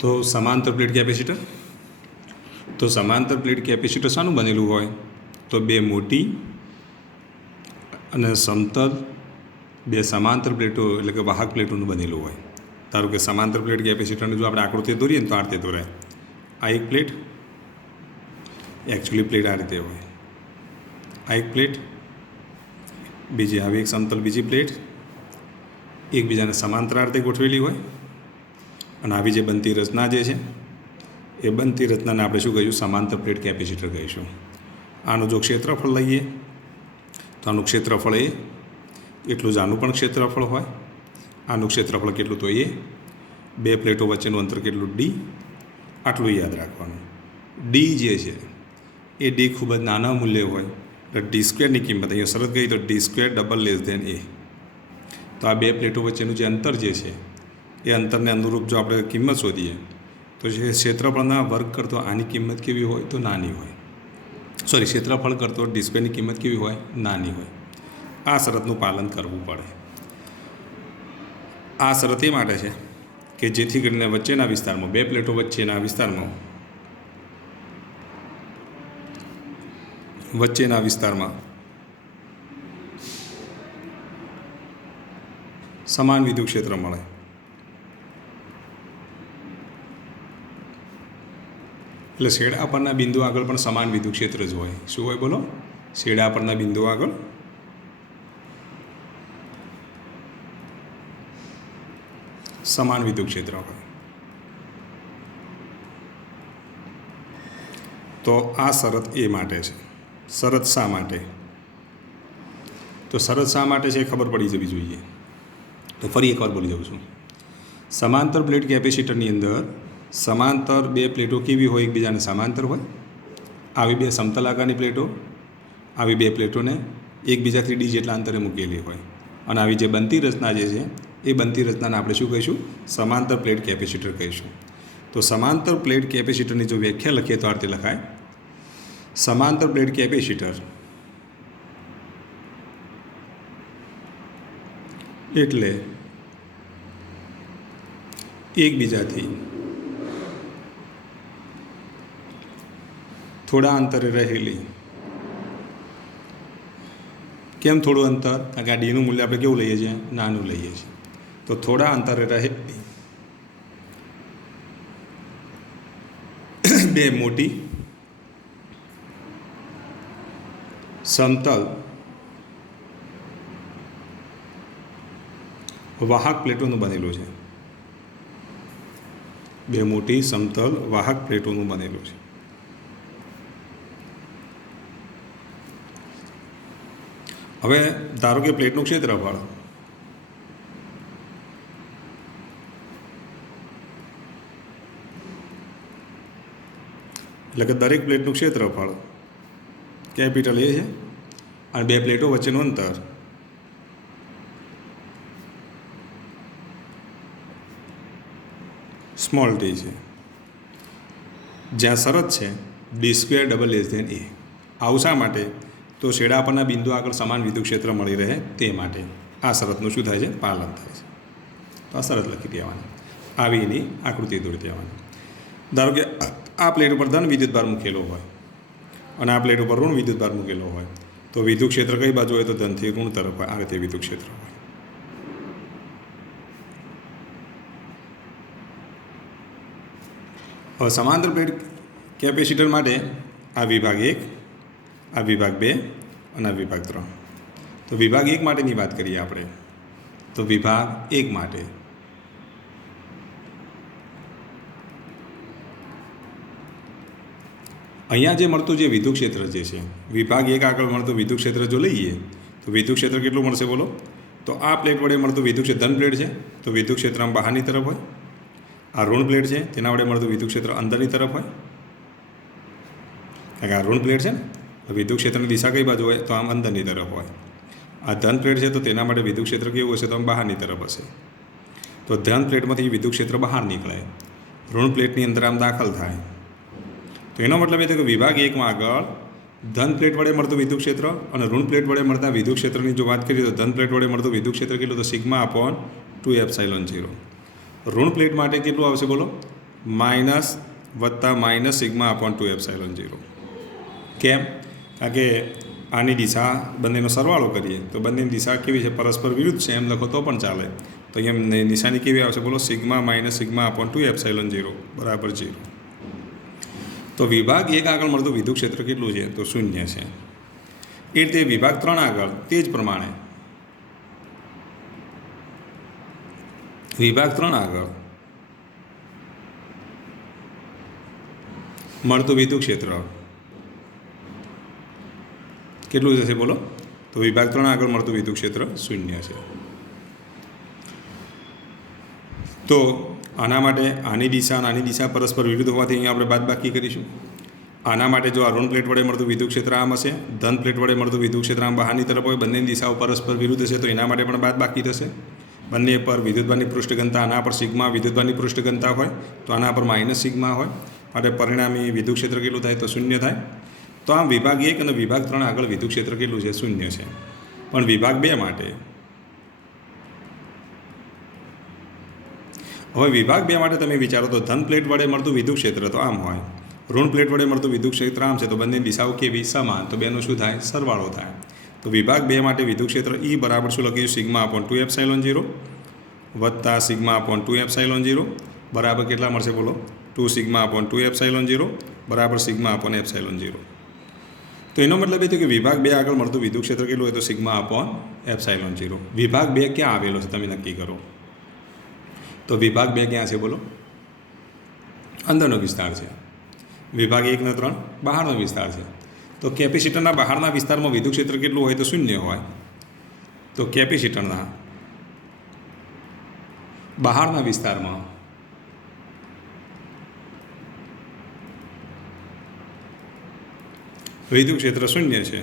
તો સમાંતર plate capacitor, તો સમાંતર પ્લેટ કેપેસિટર શાનું બનેલું હોય? તો બે મોટી અને સમતલ બે સમાંતર પ્લેટો એટલે કે વાહક પ્લેટોનું બનેલું હોય. ધારો કે સમાંતર પ્લેટ કેપેસિટરની જો આપણે આકૃતિ દોરીએ ને તો આ રીતે દોરાય. આ એક પ્લેટ, એકચ્યુઅલી પ્લેટ આ રીતે હોય. આ એક પ્લેટ, બીજી આવી એક સમતલ બીજી પ્લેટ એકબીજાને સમાંતર આ રીતે ગોઠવેલી હોય. અને આવી જે બનતી રચના જે છે એ બનતી રચનાને આપણે શું કહીશું? સમાંતર પ્લેટ કેપેસિટર કહીશું. આનું જો ક્ષેત્રફળ લઈએ તો આનું ક્ષેત્રફળ એ એટલું જ આનું પણ ક્ષેત્રફળ હોય. આનું ક્ષેત્રફળ કેટલું? તો એ. બે પ્લેટો વચ્ચેનું અંતર કેટલું? ડી. આટલું યાદ રાખવાનું. ડી જે છે એ ડી ખૂબ જ નાના મૂલ્ય હોય એટલે ડી સ્ક્વેરની કિંમત અહીંયા શરત ગઈ તો D square double less than A. તો આ બે પ્લેટો વચ્ચેનું જે અંતર જે છે એ અંતરને અનુરૂપ જો આપણે કિંમત શોધીએ તો જે ક્ષેત્રફળના વર્ગ કરતો આની કિંમત કેવી હોય? તો નાની હોય. ક્ષેત્રફળ કરતો ડી સ્ક્વેરની કિંમત કેવી હોય? નાની હોય. આ શરતનું પાલન કરવું પડે. આ શરત એ માટે છે કે જેથી કરીને વચ્ચેના વિસ્તારમાં બે પ્લેટો વચ્ચેના વિસ્તારમાં સમાન વિદ્યુત ક્ષેત્ર મળે. એટલે છેડા પરના બિંદુ આગળ પણ સમાન વિદ્યુત ક્ષેત્ર જ હોય. શું હોય બોલો? છેડા પરના બિંદુ આગળ સમાન વિદ્યુત ક્ષેત્ર હોય. તો આ શરત એ માટે છે. શરત શા માટે? તો શરત શા માટે છે એ ખબર પડી જવી જોઈએ. તો ફરી એકવાર બોલી જાઉં છું. સમાંતર પ્લેટ કેપેસિટરની અંદર સમાંતર બે પ્લેટો કેવી હોય? એકબીજાને સમાંતર હોય. આવી બે સમતલ આકારની પ્લેટો આવી બે પ્લેટોને એકબીજાથી ડી જેટલા અંતરે મૂકેલી હોય. અને આવી જે બનતી રચના જે છે એ બનતી રચનાને આપણે શું કહીશું? સમાંતર પ્લેટ કેપેસિટર કહીશું. તો સમાંતર પ્લેટ કેપેસિટરની જો વ્યાખ્યા લખીએ તો આ રીતે લખાય: સમાંતર પ્લેટ કેપેસિટર એટલે એકબીજાથી થોડા અંતરે રહેલી. કેમ થોડું અંતર? કારણ કે આ ડીનું મૂલ્ય આપણે કેવું લઈએ છીએ? નાનું લઈએ છીએ. તો થોડા અંતરે રહેલી બે મોટી સમતલ વાહક પ્લેટોનું બનેલું છે. બે મોટી સમતલ વાહક પ્લેટોનું બનેલું છે. હવે ધારો કે પ્લેટનું ક્ષેત્રફળ એટલે કે દરેક પ્લેટનું ક્ષેત્રફળ કેપિટલ એ છે અને બે પ્લેટો વચ્ચેનું અંતર સ્મોલ ડી છે. જ્યાં શરત છે D square double less than A. આવું શા માટે? તો છેડા પરના બિંદુ આગળ સમાન વિદ્યુત ક્ષેત્ર મળી રહે તે માટે આ શરતનું શું થાય છે? પાલન થાય છે. તો આ શરત લખી દેવાની. આવી એની આકૃતિ દોરી દેવાની. ધારો કે આ પ્લેટ ઉપર ધન વિદ્યુતભાર મૂકેલો હોય અને આ પ્લેટ ઉપર ઋણ વિદ્યુતભાર મૂકેલો હોય તો વિદ્યુત ક્ષેત્ર કઈ બાજુ હોય? તો ધનથી ઋણ તરફ હોય. આ રીતે વિદ્યુત ક્ષેત્ર હોય. હવે સમાંતર પ્લેટ કેપેસિટર માટે આ વિભાગ 1, આ વિભાગ 2 અને આ વિભાગ 3. તો વિભાગ 1 માટેની વાત કરીએ આપણે. તો વિભાગ 1 માટે અહીંયા જે મળતું જે વિદ્યુત ક્ષેત્ર જે છે વિભાગ 1 આગળ મળતું વિદ્યુત ક્ષેત્ર જો લઈએ તો વિદ્યુત ક્ષેત્ર કેટલું મળશે બોલો? તો આ પ્લેટ વડે મળતું વિદ્યુત ક્ષેત્ર ધન પ્લેટ છે તો વિદ્યુત ક્ષેત્ર આમ બહારની તરફ હોય. આ ઋણ પ્લેટ છે તેના વડે મળતું વિદ્યુત ક્ષેત્ર અંદરની તરફ હોય. કારણ કે આ ઋણ પ્લેટ છે ને વિદ્યુત ક્ષેત્રની દિશા કઈ બાજુ હોય? તો આમ અંદરની તરફ હોય. આ ધન પ્લેટ છે તો તેના માટે વિદ્યુત ક્ષેત્ર કેવું હશે? તો આમ બહારની તરફ હશે. તો ધન પ્લેટમાંથી વિદ્યુત ક્ષેત્ર બહાર નીકળે, ઋણ પ્લેટની અંદર આમ દાખલ થાય. તો એનો મતલબ એ થયો કે વિભાગ 1માં આગળ ધન પ્લેટ વડે મળતું વિદ્યુત ક્ષેત્ર અને ઋણ પ્લેટ વડે મળતા વિદ્યુત ક્ષેત્રની જો વાત કરીએ તો ધન પ્લેટ વડે મળતું વિદ્યુત ક્ષેત્ર કેટલું? તો સિગ્મા અપોન 2 એપ્સાઇલોન 0. ઋણ પ્લેટ માટે કેટલું આવશે બોલો? માઇનસ વત્તા માઇનસ સિગ્મા અપોન 2ε0. કેમ? કારણ કે આની દિશા બંનેનો સરવાળો કરીએ તો બંનેની દિશા કેવી છે? પરસ્પર વિરુદ્ધ છે એમ લખો તો પણ ચાલે. તો અહીંયા નિશાની કેવી આવશે? બોલો, સિગ્મા માઇનસ સિગ્મા અપોન 2ε0 બરાબર 0. તો વિભાગ 1 આગળ મળતું વિદ્યુત ક્ષેત્ર કેટલું છે? તો 0 છે. એ રીતે વિભાગ 3 આગળ તે જ પ્રમાણે વિભાગ 3 આગળ મળતું વિદ્યુત ક્ષેત્ર કેટલું થશે? બોલો. તો વિભાગ 3 આગળ મળતું વિદ્યુત ક્ષેત્ર 0 છે. તો આના માટે આની દિશા અને આની દિશા પરસ્પર વિરુદ્ધ હોવાથી અહીંયા આપણે બાદબાકી કરીશું. આના માટે જો આ ઋણ પ્લેટ વડે મળતું વિદ્યુત ક્ષેત્ર આમ હશે, ધન પ્લેટ વડે મળતું વિદ્યુત ક્ષેત્ર આમ બહારની તરફ હોય, બંનેની દિશાઓ પરસ્પર વિરુદ્ધ હશે, તો એના માટે પણ બાદબાકી થશે. બંને પર વિદ્યુતભારની પૃષ્ઠ ઘનતા, આના પર સિગ્મા વિદ્યુતભારની પૃષ્ઠ ઘનતા હોય તો આના પર માઇનસ સિગ્મા હોય, માટે પરિણામી વિદ્યુત ક્ષેત્ર કેટલું થાય? તો 0 થાય. તો આમ વિભાગ 1 અને વિભાગ 3 આગળ વિદ્યુત ક્ષેત્ર કેટલું છે? 0 છે. પણ વિભાગ 2 માટે હવે વિભાગ 2 માટે તમે વિચારો તો ધન પ્લેટ વડે મળતું વિદ્યુત ક્ષેત્ર તો આમ હોય, ઋણ પ્લેટ વડે મળતું વિદ્યુત ક્ષેત્ર આમ છે, તો બંને દિશાઓ કેવી? સમાન. તો બેનો શું થાય? સરવાળો થાય. તો વિભાગ 2 માટે વિદ્યુત ક્ષેત્ર E બરાબર શું લખીશું? સિગ્મા અપોન 2ε0 વત્તા સિગ્મા અપોન 2ε0 બરાબર કેટલા મળશે? બોલો, 2 સિગ્મા અપોન 2ε0 બરાબર સિગ્મા અપોન ε0. તો એનો મતલબ એ થયો કે વિભાગ 2 આગળ મળતું વિદ્યુત ક્ષેત્ર કેટલું હોય? તો સિગ્મા અપોન ε0. વિભાગ 2 ક્યાં આવેલો છે? તમે નક્કી કરો. તો વિભાગ 2 ક્યાં છે? બોલો, અંદરનો વિસ્તાર છે. વિભાગ 1 ને 3 બહારનો વિસ્તાર છે. તો કેપેસિટરના બહારના વિસ્તારમાં વિદ્યુત ક્ષેત્ર કેટલું હોય? તો 0 હોય. તો કેપેસિટરના બહારના વિસ્તારમાં વિદ્યુત ક્ષેત્ર 0 છે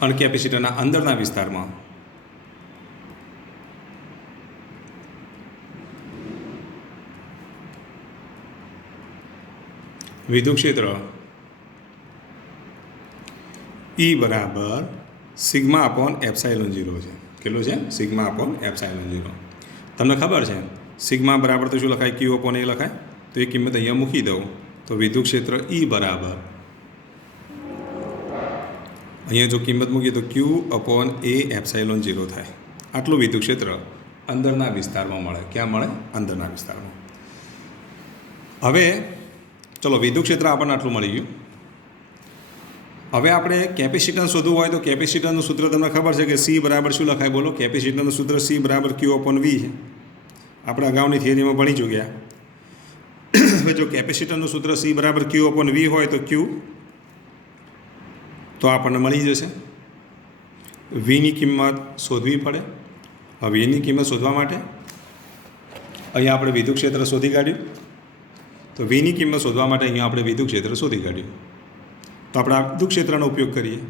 અને કેપેસિટરના અંદરના વિસ્તારમાં વિદ્યુત ક્ષેત્ર E બરાબર સિગ્મા અપોન ε0 છે. કેટલું છે? Sigma upon ε0. તમને ખબર છે સિગ્મા બરાબર તો શું લખાય? Q અપોન A લખાય. તો એ કિંમત અહીંયા મૂકી દઉં તો વિદ્યુત ક્ષેત્ર E બરાબર અહીંયા જો કિંમત મૂકીએ તો Q અપોન A ε0 થાય. આટલું વિદ્યુત ક્ષેત્ર અંદરના વિસ્તારમાં મળે. ક્યાં મળે? અંદરના વિસ્તારમાં. હવે ચલો, વિદ્યુત ક્ષેત્ર આપણને આટલું મળી ગયું. હવે આપણે કેપેસિટન્સ શોધવું હોય તો કેપેસિટન્સનું સૂત્ર તમને ખબર છે કે C બરાબર શું લખાય? બોલો, કેપેસિટન્સનું સૂત્ર C બરાબર Q અપોન V છે. આપણે અગાઉની થિયરીમાં ભણી ચૂક્યા. હવે જો કેપેસિટરનું સૂત્ર C બરાબર Q અપોન V હોય તો Q તો આપણને મળી જશે. Vની કિંમત શોધવી પડે. હવે Vની કિંમત શોધવા માટે અહીંયા આપણે વિદ્યુત ક્ષેત્ર શોધી કાઢ્યું. તો Vની કિંમત શોધવા માટે અહીંયા આપણે વિદ્યુત ક્ષેત્ર શોધી કાઢ્યું. તો આપણે આ વિદ્યુત ક્ષેત્રનો ઉપયોગ કરીએ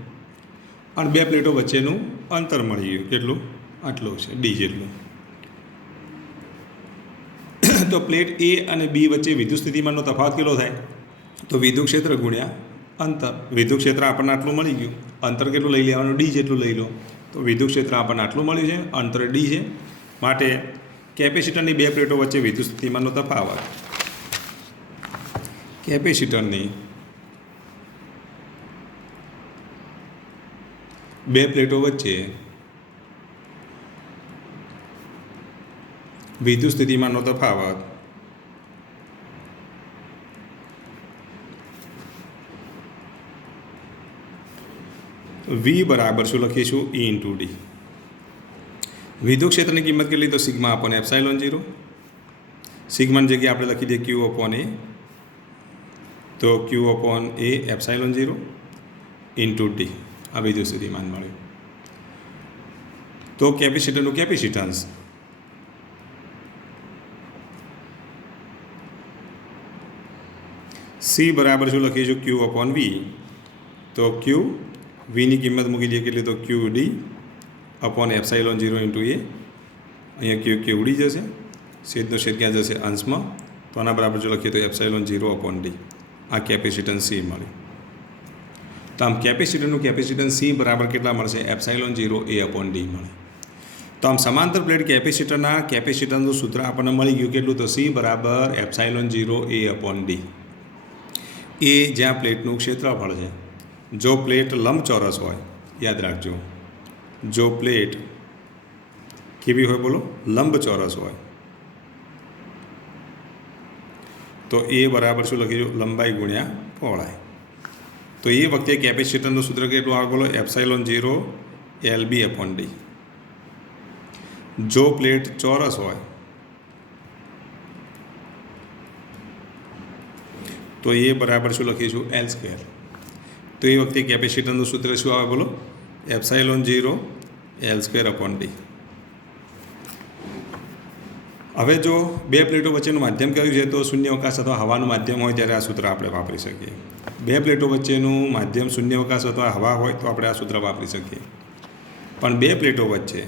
અને બે પ્લેટો વચ્ચેનું અંતર મળી ગયું. કેટલું? આટલું છે, D જેટલું. તો પ્લેટ A અને B વચ્ચે વિદ્યુત સ્થિતિમાનનો તફાવત કેટલો થાય? તો વિદ્યુત ક્ષેત્ર ગુણ્યા અંતર. વિદ્યુત ક્ષેત્ર આપણને આટલું મળી ગયું. અંતર કેટલું લઈ લેવાનું? D જેટલું લઈ લો. તો વિદ્યુત ક્ષેત્ર આપણને આટલું મળ્યું છે, અંતર D છે. માટે કેપેસિટરની બે પ્લેટો વચ્ચે વિદ્યુત સ્થિતિમાનનો તફાવત કેપેસિટરની બે પ્લેટો વચ્ચે વિદ્યુત સ્થિતિમાનનો તફાવત V બરાબર શું લખીશું? E into D. વિદ્યુત ક્ષેત્રની કિંમત કેટલી? તો સિગ્મા અપોન ε0. સિગ્માની જગ્યાએ આપણે લખી દઈએ Q અપોન A. તો Q upon A ε0 into D. આ વિદ્યુત સ્થિતિમાન મળ્યું. તો કેપેસિટરનું કેપેસિટન્સ C બરાબર શું લખીશું? Q upon V. તો Q Vની કિંમત મૂકી દઈએ કેટલી? તો QD અપોન ε0 ઇન્ટુ A. અહીંયા Q ઉડી જશે, છેદનો છેદ ક્યાં જશે? અંશમાં. તો આના બરાબર જો લખીએ તો ε0 અપોન D. આ કેપેસિટન્સ C મળ્યું. તો આમ કેપેસિટરનું કેપેસિટન્સ C બરાબર કેટલા મળશે? ε0 A અપોન D મળે. તો આમ સમાંતર પ્લેટ કેપેસિટરના કેપેસિટન્સનું સૂત્ર આપણને મળી ગયું કેટલું, તો C બરાબર ε0 A/d. એ જ્યાં પ્લેટનું ક્ષેત્રફળ છે. જો પ્લેટ લંબચોરસ હોય, યાદ રાખજો, જો પ્લેટ કેવી હોય બોલો, લંબચોરસ હોય, તો એ બરાબર શું લખીશું, લંબાઈ ગુણ્યા પહોળાઈ. તો એ વખતે કેપેસિટરનું સૂત્ર કેટલું આવે બોલો, ε0 LB/d. જો પ્લેટ ચોરસ હોય તો એ બરાબર શું લખીશું, L². તો એ વખતે કેપેસિટરનું સૂત્ર શું આવે બોલો, ε0 L²/d. હવે જો બે પ્લેટો વચ્ચેનું માધ્યમ કયું છે, તો શૂન્યાવકાશ અથવા હવાનું માધ્યમ હોય ત્યારે આ સૂત્ર આપણે વાપરી શકીએ. બે પ્લેટો વચ્ચેનું માધ્યમ શૂન્યાવકાશ અથવા હવા હોય તો આપણે આ સૂત્ર વાપરી શકીએ. પણ બે પ્લેટો વચ્ચે,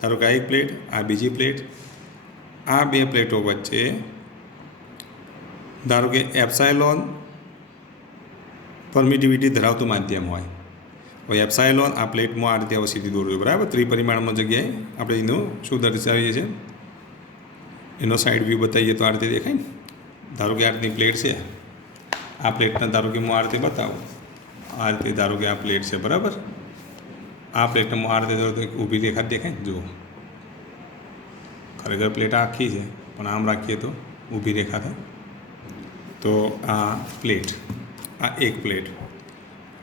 ધારો કે આ એક પ્લેટ, આ બીજી પ્લેટ, આ બે પ્લેટો વચ્ચે ધારો કે એપ્સાયલોન પરમિટિવિટી ધરાવતું માધ્યમ હોય. હવે એપ્સાયલોન આ પ્લેટમાં આ રીતે હવે સીધી દોરવું, બરાબર. ત્રિપરિમાણમાં જગ્યાએ આપણે એનું શું દર્શાવીએ છીએ, એનો સાઈડ વ્યૂ બતાવીએ તો આ રીતે દેખાય ને. ધારો કે આ રીતની પ્લેટ છે, આ પ્લેટના ધારો કે હું આ રીતે બતાવું, આ રીતે ધારો કે આ પ્લેટ છે, બરાબર. આ પ્લેટને હું આ રીતે દોરું તો ઊભી રેખા દેખાય ને, જુઓ. ખરેખર પ્લેટ આખી છે પણ આમ રાખીએ તો ઊભી રેખા થાય. તો આ પ્લેટ, આ એક પ્લેટ,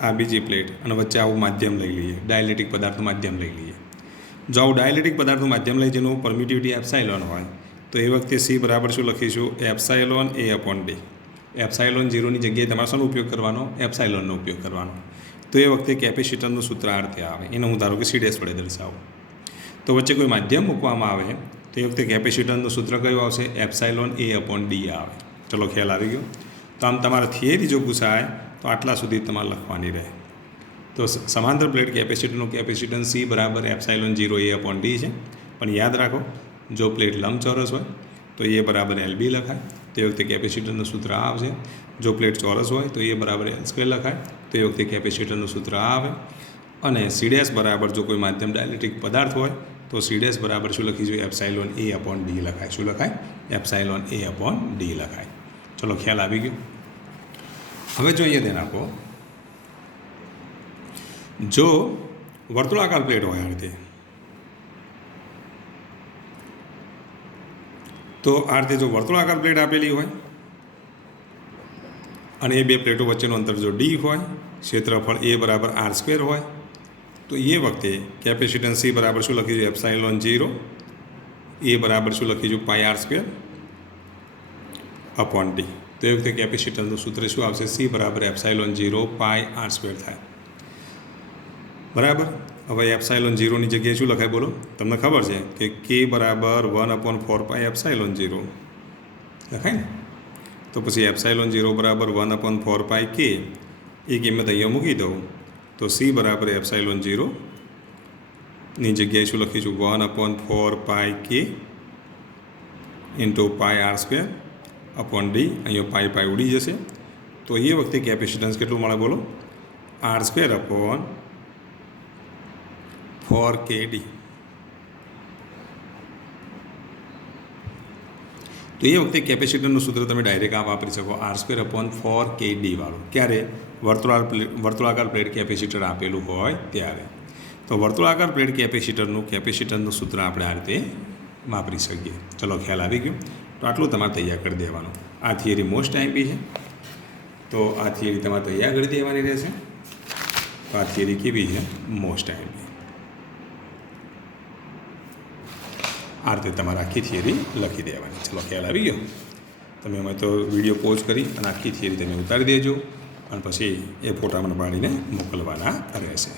આ બીજી પ્લેટ, અને વચ્ચે આવું માધ્યમ લઈ લઈએ, ડાયલેક્ટ્રિક પદાર્થનું માધ્યમ લઈ લઈએ. જો આવું ડાયલેક્ટ્રિક પદાર્થનું માધ્યમ લઈ જેનું પરમિટિવિટી એપ્સાયલોન હોય, તો એ વખતે C બરાબર શું લખીશું, ε0 A/d. ε0 ની જગ્યાએ તમારે શાનો ઉપયોગ કરવાનો, એપ્સાયલોનનો ઉપયોગ કરવાનો. તો એ વખતે કેપેસિટરનું સૂત્ર આ રીતે આવે. એને હું ધારો કે C' વડે દર્શાવું. તો વચ્ચે કોઈ માધ્યમ મૂકવામાં આવે તો એ વખતે કેપેસિટરનું સૂત્ર કયું આવશે, ε A/d આવે. ચલો ખ્યાલ આવી ગયો. તો આમ તમારે થિયરી જો પૂછાય તો આટલા સુધી તમારે લખવાની રહે. તો સમાંતર પ્લેટ કેપેસિટરનું કેપેસિટન્સ C બરાબર ε0 A/d છે. પણ યાદ રાખો, જો પ્લેટ લંબચોરસ હોય તો એ બરાબર LB લખાય. તે વખતે કેપેસિટરનું સૂત્ર આ આવશે. જો પ્લેટ ચોરસ હોય તો એ બરાબર L² લખાય. તો એ વખતે કેપેસિટરનું સૂત્ર આ આવે. અને C' બરાબર જો કોઈ માધ્યમ ડાયલેક્ટ્રિક પદાર્થ હોય તો C' બરાબર શું લખીશું, ε A/d લખાય. શું લખાય, ε A/d લખાય. ચલો ખ્યાલ આવી ગયો. હવે જો અહીંયા ધ્યાન આપો, જો વર્તુળાકાર પ્લેટ હોય આ રીતે, તો આ રીતે જો વર્તુળાકાર પ્લેટ આપેલી હોય અને એ બે પ્લેટો વચ્ચેનું અંતર જો D હોય, ક્ષેત્રફળ A બરાબર R² હોય, તો એ વખતે કેપેસિટન્સ C બરાબર શું લખીશું, ε0 A બરાબર શું લખીશું, πr²/d. તો એ વખતે કેપેસિટરનું સૂત્ર શું આવશે, C બરાબર ε0 πr² થાય, બરાબર. હવે ε0 ની જગ્યાએ શું લખાય બોલો, તમને ખબર છે કે K બરાબર 1/4πε0 લખાય ને. તો પછી ε0 બરાબર 1/4πk એ કિંમત અહીંયા મૂકી દઉં તો C બરાબર ε0 ની જગ્યાએ શું લખીશું, 1/4πk × πr²/d. અહીંયા પાઈ ઉડી જશે. તો એ વખતે કેપેસિટન્સ કેટલું મળે બોલો, R²/4kd. તો એ વખતે કેપેસિટરનું સૂત્ર તમે ડાયરેક્ટ આ વાપરી શકો, R²/4kd વાળું. ક્યારે, વર્તુળાકાર પ્લેટ કેપેસિટર આપેલું હોય ત્યારે. તો વર્તુળાકાર પ્લેટ કેપેસિટરનું સૂત્ર આપણે આ રીતે વાપરી શકીએ. ચલો ખ્યાલ આવી ગયો. તો આટલું તમારે તૈયાર કરી દેવાનું. આ થિયરી મોસ્ટ આઈમ્પી છે, તો આ થિયરી તમારે તૈયાર કરી દેવાની રહેશે. તો આ થિયરી કેવી છે, મોસ્ટ આઈમ્પી. આ રીતે તમારે આખી થિયરી લખી દેવાની. ચલો ખ્યાલ આવી ગયો. તમે અમે તો વિડીયો પોઝ કરી અને આખી થિયરી તમે ઉતારી દેજો અને પછી એ ફોટા મને પાડીને મોકલવાના રહેશે.